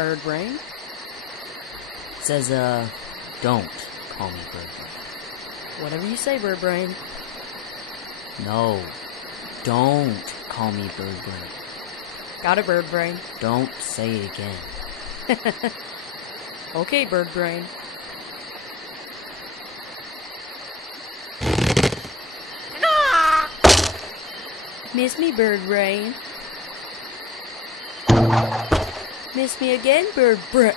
Bird Brain? It says, don't call me Bird Brain. Whatever you say, Bird Brain. No, don't call me Bird Brain. Got it, Bird Brain. Don't say it again. Okay, Bird Brain. Miss me, Bird Brain. Miss me again, Bird Brain.